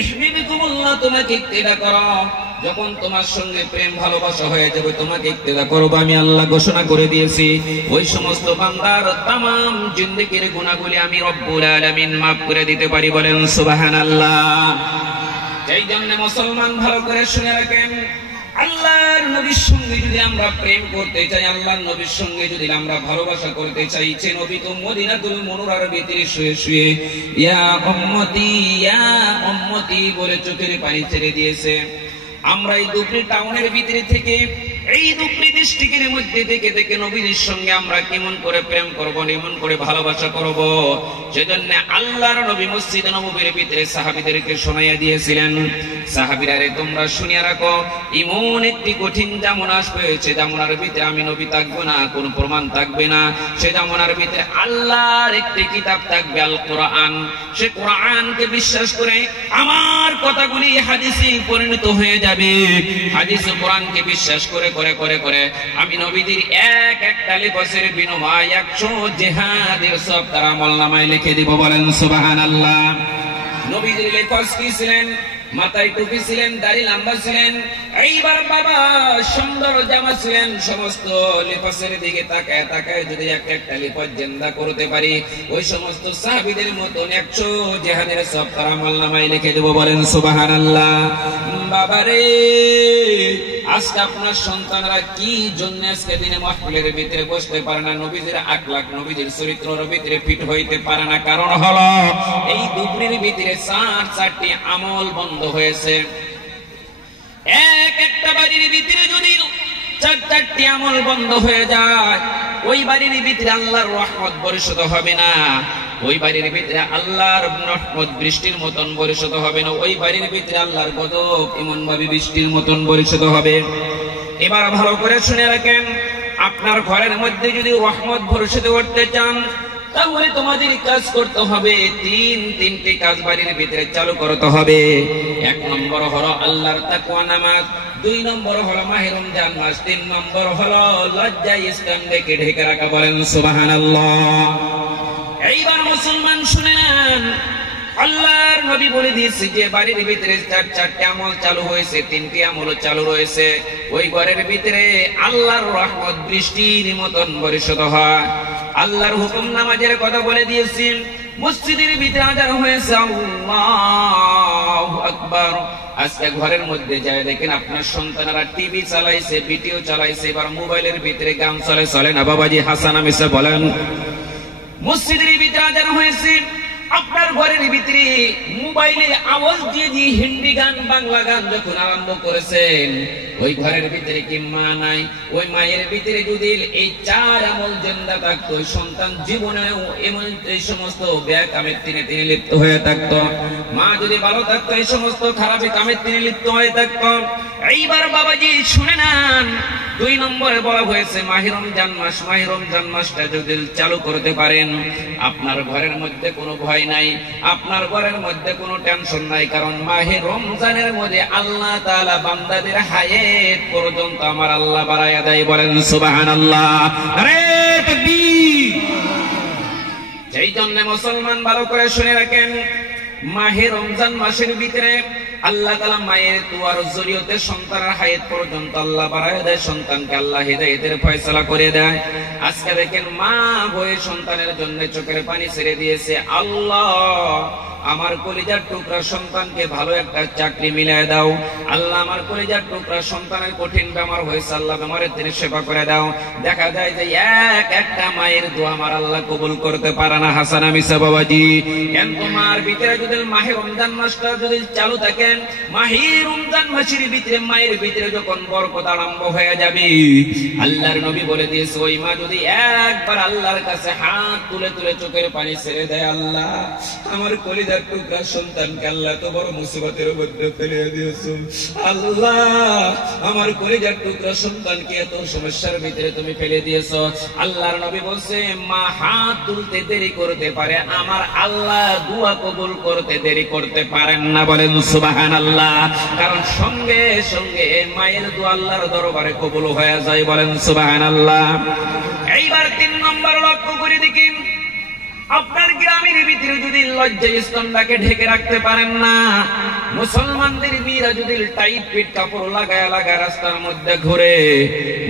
ইহবিবিকুমুল্লাহ, তোমাকে ইক্তেদা করো। যখন তোমার সঙ্গে প্রেম ভালোবাসা হয়ে যাবে, তোমাকে ইক্তেদা করব আমি আল্লাহ ঘোষণা করে দিয়েছি। ওই সমস্ত বান্দার তামাম জিন্দেগির গুনাহগুলি আমি রব্বুল আলামিন মাফ করে দিতে পারি। বলেন সুবহানাল্লাহ। এই জন্য মুসলমান ভালো করে শুনে রাখেন, আল্লাহর নবীর সঙ্গে যদি আমরা প্রেম করতে চাই, আল্লাহর নবীর সঙ্গে যদি আমরা ভালোবাসা করতে চাই, সে নবী তো মদিনাতুল মুনওয়ারার ভিতরে শুয়ে শুয়ে ইয়া উম্মতি বলে চোখের পানি ছেড়ে দিয়েছে। আমরা এই দুবরি টাউনের ভিতরে থেকে, এই দুবরি ডিস্ট্রিক্টের মধ্যে থেকে থেকে নবীর সঙ্গে আমরা কেমন করে প্রেম করব, কেমন করে ভালোবাসা করব, সেজন্য আল্লাহর নবী মসজিদ নববীর ভিতরে সাহাবীদেরকে শোনাইয়া দিয়েছিলেন, সাহাবীরা রে তোমরা শুনিয়া রাখো, এমন একটি কঠিন জামানা আসবে, সে জামানার ভিতরে আমি নবী থাকবো না, কোন প্রমাণ থাকবে না। সে জামানার ভিতরে আল্লাহর একটি কিতাব থাকবে, আল কোরআন। সে কোরআনকে বিশ্বাস করে আমার কথাগুলি হাদিসে পরিণত হয়ে যাবে। হাদিস ও কোরআনকে বিশ্বাস করে করে করে করে আমি নবীদের এক একটা লিবাসের বিনিময়ে 100 জিহাদের সব তার আমলনামায় লিখে দিব। বলেন সুবহানাল্লাহ। নবীদের লিবাস কি ছিলেন? মাথায় টুপি ছিলেন, দাড়ি লম্বা ছিলেন, এইবার বাবা সুন্দর জামা ছিলেন। সমস্ত লিবাসের দিকে তাকায় তাকায় যদি একটা লিবাস জিন্দা করতে পারি, ওই সমস্ত সাহাবীদের মতন 100 জিহাদের সব তার আমলনামায় লিখে দেব। বলেন সুবহানাল্লাহ। বাবারে, আজকে আপনার সন্তানরা কি জন্য আজকে দিনে মাহফিলের ভিতরে বসতে পারে না, নবীদের আখলাক, নবীদের চরিত্রের ভিতরে ফিট হইতে পারে না? কারণ হলো এই দুবরির ভিতরে 4টি আমল বন্ধ হয়েছে। একটা বাড়ির ভিতরে যদি 4টি আমল বন্ধ হয়ে যায়, ওই বাড়ির ভিতরে আল্লাহর রহমত বর্ষিত হবে না, ওই বাড়ির ভিতরে আল্লাহর রহমত বৃষ্টির মতন বর্ষিত হবে না, ওই বাড়ির ভিতরে আল্লাহর গজব এমন ভাবে বৃষ্টির মতন বর্ষিত হবে। এবার ভালো করে শুনে রাখেন, আপনার ঘরের মধ্যে যদি রহমত বর্ষিত করতে চান, তাহলে তোমাদের কাজ করতে হবে, তিনটি কাজ বাড়ির ভিতরে চালু করতে হবে। 1 নম্বর হলো আল্লাহর তাকওয়া নামাজ, 2 নম্বর হলো মাহে রমজান মাস, 3 নম্বর হলো লজ্জা স্থানকে ঢেকে রাখা। বলেন সুবহানাল্লাহ। এইবার মুসলমান শুনে নেন, আল্লাহর নবী বলে দিয়েছে যে বাড়ির ভিতরে 4টি আমল চালু হয়েছে, 3টি আমল চালু রয়েছে, ওই ঘরের ভিতরে আল্লাহর রহমত বৃষ্টির মতন বর্ষিত হয়। আল্লাহর হুকুম নামাজের কথা বলে দিয়েছেন, মসজিদের ভিতরে আজান হয়েছে, আল্লাহু আকবার। আজকে ঘরের মধ্যে যায় দেখেন আপনার সন্তানেরা টিভি চালাইছে, ভিডিও চালাইছে, এবার মোবাইলের ভিতরে গান চলে। চলে না বাবাজি? হাসান আমিসা বলেন। মসজিদের ভিতরে আজান হয়েছে, আপনার ঘরের ভিতরে মোবাইলে আওয়াজ দিয়ে দিয়ে হিন্দি গান, বাংলা গান যখন আরম্ভ করেছেন, ওই ঘরের ভিতরে কি মা নাই? ওই মায়ের ভিতরে যদি এই 4 আমল জিন্দা থাকতো, ওই সন্তান জীবনেও এমন এই সমস্ত ব্যাগ কামের তিনি লিপ্ত হয়ে থাকতো। মা যদি ভালো থাকতো, এই সমস্ত খারাপ কামের তিনি লিপ্ত হয়ে থাকতো। এইবার বাবাজি শুনে নেন, 2 নম্বরে বলা হয়েছে মাহে রমজান মাস। মাহে রমজান মাসটা যদি চালু করতে পারেন, আপনার ঘরের মধ্যে কোনো ভয় নাই, আপনার ঘরের মধ্যে কোনো টেনশন নাই। কারণ মাহে রমজানের মধ্যে আল্লাহ তাআলা বান্দাদের হায়াত পর্যন্ত আমার আল্লাহ বাড়াইয়া দেয়। বলেন সুবহানাল্লাহ। আরে তাকবীর। এই জন্য মুসলমান ভালো করে শুনে রাখেন, মাহে রমজান মাসের ভিতরে আল্লাহ তাআলা মায়ের দুয়ার জরিয়তে সন্তানের হায়াত পর্যন্ত আল্লাহ বাড়ায় দেয়, সন্তানকে আল্লাহ হিদায়াতের ফয়সালা করে দেয়। আজকে দেখেন মা হয়ে সন্তানের জন্য চোখের পানি ছেড়ে দিয়েছে। আল্লাহ আমার কলিজার টুকরা সন্তানকে ভালো একটা চাকরি মিলিয়ে দাও। আল্লাহ আমার কলিজার টুকরা সন্তানের কঠিন বেমার হয়েছে, আল্লাহ বেমারের দিনে সেবা করে দাও। দেখা যায় যে একটা মায়ের দোয়া আমার আল্লাহ কবুল করতে পারে না। হাসান আমিসা বাবাজি, কেন তোমার ভিতরে যদি মাহে রমজান মাসটা যদি চালু থাকে, মাহে রমজান মাসের ভিতরে মায়ের ভিতরে যখন বরকত আরম্ভ হয়ে যাবে, আল্লাহর নবী বলে দিয়েছে, ওই মা যদি একবার আল্লাহর কাছে হাত তুলে তুলে চোখের পানি ছেড়ে দেয়, আল্লাহ আমার কলিজার টুকরা সন্তানকে আল্লাহ তো বড় মুসিবতের মধ্যে ফেলে দিয়েছো, আল্লাহ আমার কলিজার টুকরা সন্তানকে এত সমস্যার ভিতরে তুমি ফেলে দিয়েছো। আল্লাহর নবী বলছে, মা হাত তুলতে দেরি করতে পারে, আমার আল্লাহ দোয়া কবুল করতে দেরি করতে পারেন না। বলেন সুবহানাল্লাহ। কারণ সঙ্গে সঙ্গে মায়ের দোয়া আল্লাহর দরবারে কবুল হয়ে যায়। বলেন সুবহানাল্লাহ। এইবার 3 নম্বর লক্ষ্য করে দেখেন, আপনার গ্রামের ভিতরে যদি লজ্জা স্তনটাকে ঢেকে রাখতে পারেন না, মুসলমানদের মেয়েরা যদি টাইট ফিট কাপড় লাগায় রাস্তার মধ্যে ঘুরে,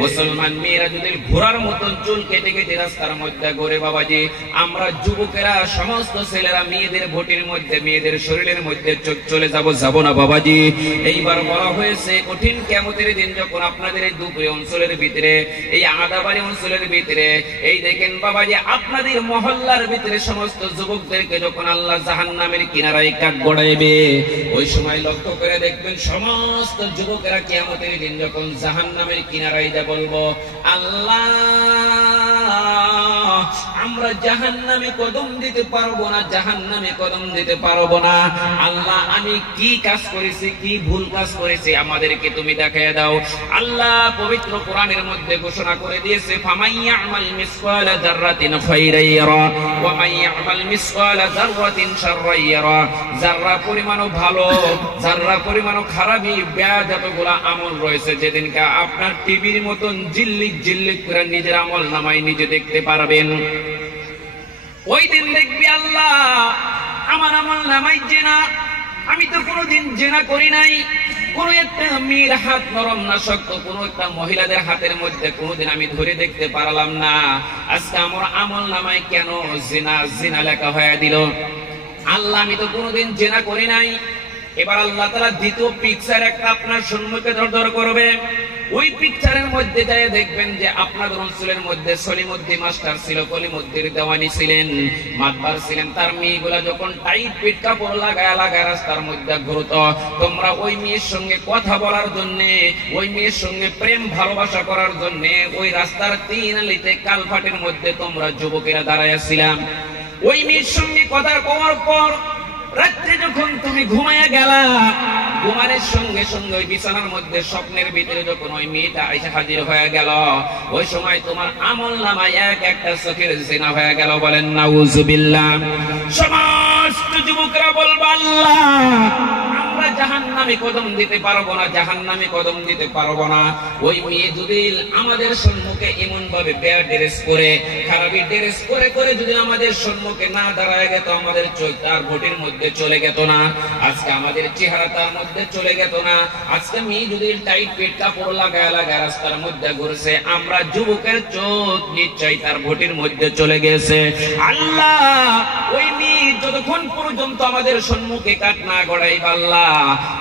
মুসলমান মেয়েরা যদি ঘোড়ার মতন চুল কেটে কেটে রাস্তার মধ্যে ঘুরে, বাবাজি আমরা যুবকেরা সমস্ত ছেলেরা মেয়েদের ভোটের মধ্যে মেয়েদের শরীরের মধ্যে চোখ চলে যাব না বাবাজি। এইবার বলা হয়েছে কঠিন কিয়ামতের দিন যখন আপনাদের এই দুপুরে অঞ্চলের ভিতরে, এই আদাবাড়ি অঞ্চলের ভিতরে, এই দেখেন বাবাজি আপনাদের মহল্লার ভিতরে সমস্ত যুবকদেরকে যখন আল্লাহ জাহান্নামের কিনারায় কাঠ গড়াইবে, ওই সময় লক্ষ্য করে দেখবেন সমস্ত যুবকেরা কিয়ামতের দিন যখন জাহান্নামের কিনারায় যা বলবো, আল্লাহ আমরা জাহান্নামে কদম দিতে পারবো না, জাহান্নামে কদম দিতে পারবো না। আল্লাহ আমি কি কাজ করেছি, কি ভুল কাজ করেছি, আমাদেরকে তুমি দেখায় দাও। আল্লাহ পবিত্র কোরআনের মধ্যে ঘোষণা করে দিয়েছে, ফামাইয়ামাল মিসকালা যাররাতিন খায়রান ইয়ারা ওয়া মাইয়ামাল মিসকালা যাররাতিন শাররান ইয়ারা। যাররা পরিমাণও ভালো, যাররা পরিমাণও খারাপই যতগুলো আমল রয়েছে, যেদিনকে আপনার টিভির মতন জিল্লিক জিল্লিক করে নিজের আমল নামায় নিজে দেখতে পারবেন, ওই দিন দেখবি আল্লাহ আমার আমল নামাই জেনা, আমি তো কোনোদিন জেনা করি নাই, কোন একটা মেয়ের হাত নরম না শক্ত, কোন একটা মহিলাদের হাতের মধ্যে কোনোদিন আমি ধরে দেখতে পারলাম না, আজকে আমার আমল নামায় কেন জেনা জেনা লেখা হয়ে দিল? আল্লাহ আমি তো কোনোদিন জেনা করি নাই। এবার আল্লাহ তাআলা দ্বিতীয় পিকচার একটা আপনার সম্মুখে দর করবে, ওই পিকচারের মধ্যে যায় দেখবেন যে আপনাদের অঞ্চলের মধ্যে সলিমুদ্দিন মাস্টার ছিল, কলিমুদ্দিন দেওয়ানি ছিলেন, মাতবার ছিলেন, তার মেয়েগুলা যখন টাইট ফিট কাপড় লাগায় রাস্তার মধ্যে ঘুরতো, তোমরা ওই মেয়ের সঙ্গে কথা বলার জন্য, ওই মেয়ের সঙ্গে প্রেম ভালোবাসা করার জন্য ওই রাস্তার তিন আলিতে কালভাটের মধ্যে তোমরা যুবকেরা দাঁড়ায় ছিলাম। ওই মেয়ের সঙ্গে কথা কওয়ার পর রাত্রে যখন তুমি ঘুমায়া গেলা, ঘুমানোর সঙ্গে সঙ্গে ওই বিছানার মধ্যে স্বপ্নের ভিতরে যখন ওই মেয়েটা এসে হাজির হয়ে গেল, ওই সময় তোমার আমল নামায় এক একটা চোখের জিনা হয়ে গেল। বলেন নাউজুবিল্লাহ। সমস্ত যুবকরা বলবো আল্লাহ আমরা জাহান্নামে কদম দিতে পারবো না, জাহান্নামে কদম দিতে পারবো না। ওই মেয়ে যদি আমাদের সম্মুখে এমন ভাবে বেয়ার ড্রেস করে, খারাপি ড্রেস করে করে যদি আমাদের সম্মুখে না দাঁড়ায় গেত, আমাদের চোখ তার ভোটের মধ্যে চলে গেত না, আজকে আমাদের চেহারা তার মধ্যে চলে গেত না, আজকে মেয়ে যদি টাইট পেট কাপড় লাগায় রাস্তার মধ্যে ঘুরছে, আমরা যুবকের চোখ নিশ্চয়ই তার ভোটের মধ্যে চলে গেছে। আল্লাহ ওই মেয়ে যতক্ষণ পর্যন্ত আমাদের সম্মুখে কাট না গড়াইবে আল্লাহ,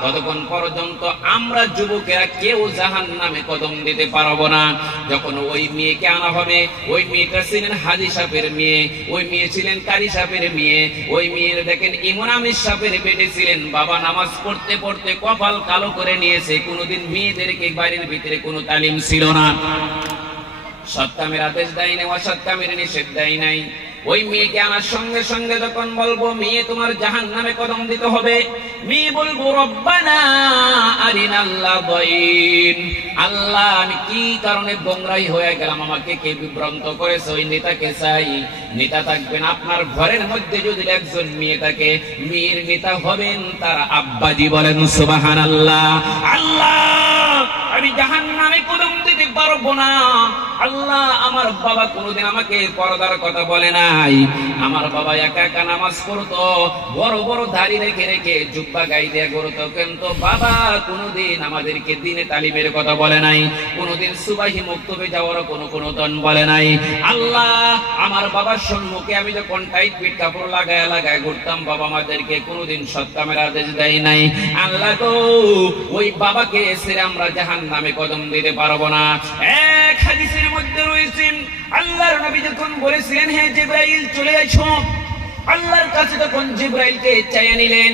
ততক্ষণ পর্যন্ত আমরা যুবকেরা কেউ জাহান্নামে কদম দিতে পারবো না। যখন ওই মেয়েকে আনা হবে, ওই মেয়েটা ছিলেন হাজী সাহেবের মেয়ে, ওই মেয়ে ছিলেন কারি সাহেবের মেয়ে, ওই মেয়ের দেখেন ইমাম আমির সাহেবের বেটে ছিলেন। বাবা নামাজ পড়তে পড়তে কপাল কালো করে নিয়েছে, কোনোদিন মেয়েদেরকে বাড়ির ভিতরে কোনো তালিম ছিল না, সৎ কামের আদেশ দেয় নাই, অসৎ কামের নিষেধ দেয় নাই। ওই মেয়েকে আনার সঙ্গে সঙ্গে যখন বলবো মেয়ে তোমার জাহান্নামে কদম দিতে হবে, মেয়ে বলবো রব্বানা আরিনাল্লাযাইন, আল্লাহ আমি কি কারণে গোমরাহি হয়ে গেলাম, আমাকে কে বিভ্রান্ত করেছে, ওই নেতাকে চাই। নেতা থাকবেন আপনার ঘরের মধ্যে যদি একজন মেয়ে থাকে, মেয়ের নেতা হবেন তার আব্বাজি। বলেন সুবহানাল্লাহ। আল্লাহ আমি জাহান্নামে কদম দিতে পারবো না। আল্লাহ আমার বাবা কোনোদিন আমাকে পর্দার কথা বলে নাই, আমার বাবা একা একা নামাজ পড়তো, বড় বড় দাড়ি রেখে রেখে জুব্বা গাই দিয়ে করতো, কিন্তু বাবা কোনোদিন আমাদেরকে দিনে তালিমের কথা বলে নাই, কোনোদিন সুবাহি মুক্তবে যাওয়ার কোনো তন বলে নাই। আল্লাহ আমার বাবার সম্মুখে আমি যখন টাইট ফিট কাপড় লাগায় ঘুরতাম, বাবা আমাদেরকে কোনোদিন সৎ কামের আদেশ দেয় নাই। আল্লাহ তো ওই বাবাকে ছেড়ে আমরা জাহান্নামে কদম দিতে পারবো না। এক হাদিসের মধ্যে রয়েছে আল্লাহর নবী যখন বলেছিলেন হে জিবরাইল চলে আসো, আল্লাহর কাছে তখন জিবরাইলকে চাইয়া নিলেন,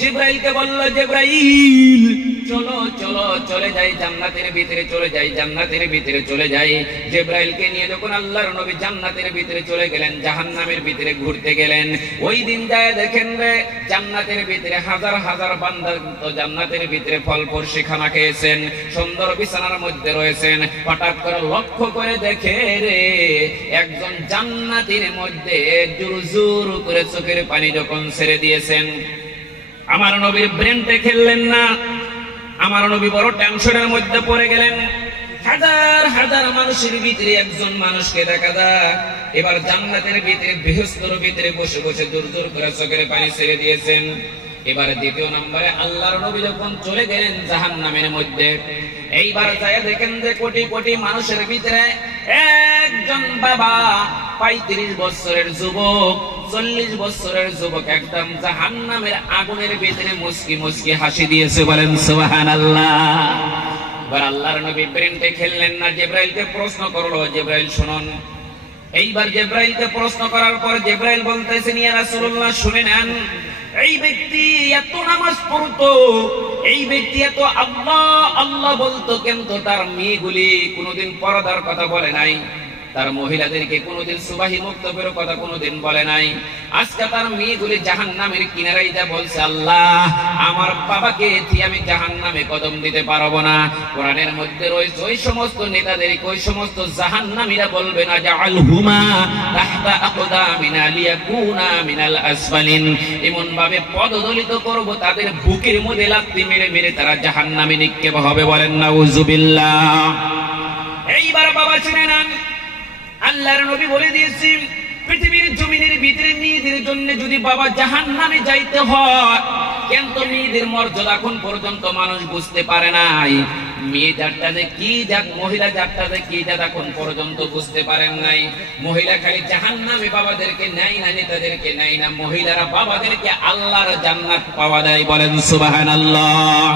জিবরাইলকে বলল জিবরাইল চলো চলো চলে যাই জান্নাতের ভিতরে, চলে যাই জান্নাতের ভিতরে চলে যাই। জিবরাইলকে নিয়ে যখন আল্লাহর নবী জান্নাতের ভিতরে চলে গেলেন, জাহান্নামের ভিতরে ঘুরতে গেলেন, ওই দিন যায় দেখেন রে জান্নাতের ভিতরে হাজার হাজার বান্দা তো জান্নাতের ভিতরে ফল ফরশি খানা খেয়েছেন, সুন্দর বিছানার মধ্যে রয়েছেন। হঠাৎ করে লক্ষ্য করে দেখে রে একজন জান্নাতের মধ্যে জোর জোর করে চোখের পানি যখন ছেড়ে দিয়েছেন, আমার নবীর ব্রেনটা খেললেন না, আমার নবী বড় টেনশনের মধ্যে পড়ে গেলেন। হাজার হাজার মানুষের ভিতরে একজন মানুষকে দেখা যায়। এবার জান্নাতের ভিতরে বৃহস্পতির ভিতরে বসে বসে দূর দূর করে চোখের পানি ছেড়ে দিয়েছেন। এবারে দ্বিতীয় নম্বরে আল্লাহর নবী যখন চলে গেলেন জাহান্নামের মধ্যে, এইবার যায় দেখেন যে কোটি কোটি মানুষের ভিতরে একজন বাবা 35 বছরের যুবক, 40 বছরের যুবক একদম জাহান্নামের আগুনের ভিতরে মুস্কি মুস্কি হাসি দিয়েছে। বলেন সুবহানাল্লাহ। এবার আল্লাহর নবী প্রেমে খেললেন না, জিবরাইলকে প্রশ্ন করলো, জিবরাইল শুনুন। এইবার জিবরাইলকে প্রশ্ন করার পর জিবরাইল বলতেছেন, ইয়া রাসূলুল্লাহ শুনে নেন, এই ব্যক্তি এত নামাজ পড়তো, এই ব্যক্তি এত আল্লাহ আল্লাহ বলতো, কিন্তু তার মেয়েগুলি কোনোদিন পর্দার কথা বলে নাই, তার মহিলাদেরকে কোনোদিন সুবাহি মুক্তবের কথা কোনোদিন বলে নাই। আজকে তার মেয়েগুলি জাহান্নামের কিনারায় যা বলছে, আল্লাহ আমার বাবাকে আমি জাহান্নামে কদম দিতে পারবো না। কোরআনের মধ্যে রয়েছে ওই সমস্ত নেতাদেরকে ওই সমস্ত জাহান্নামীরা বলবে না, জাআলহুমা তাহতা আকদামিনা লিয়াকুনা মিনাল আসফালিন, এমন ভাবে পদদলিত করব তাদের বুকের মধ্যে লাথি মেরে মেরে তারা জাহান্নামে নিক্ষেপ হবে। বলেন নাউজুবিল্লাহ। এইবার বাবা শুনে নেন, আল্লাহর নবী বলে দিয়েছেন, পৃথিবীর জমিনের ভিতরে মেয়েদের জন্য যদি বাবা জাহান্নামে যাইতে হয়, কিন্তু মেয়েদের মর্যাদা এখন পর্যন্ত মানুষ বুঝতে পারে নাই। মেয়ে জাতটা যে কি জাত, মহিলা জাতটা যে কি জাত এখন পর্যন্ত বুঝতে পারেন নাই। মহিলা খালি জাহান্নামে বাবাদেরকে নেয় না, নেতাদেরকে নেয় না, মহিলারা বাবাদেরকে আল্লাহর জান্নাত পাওয়া দেয়। বলেন সুবহানাল্লাহ।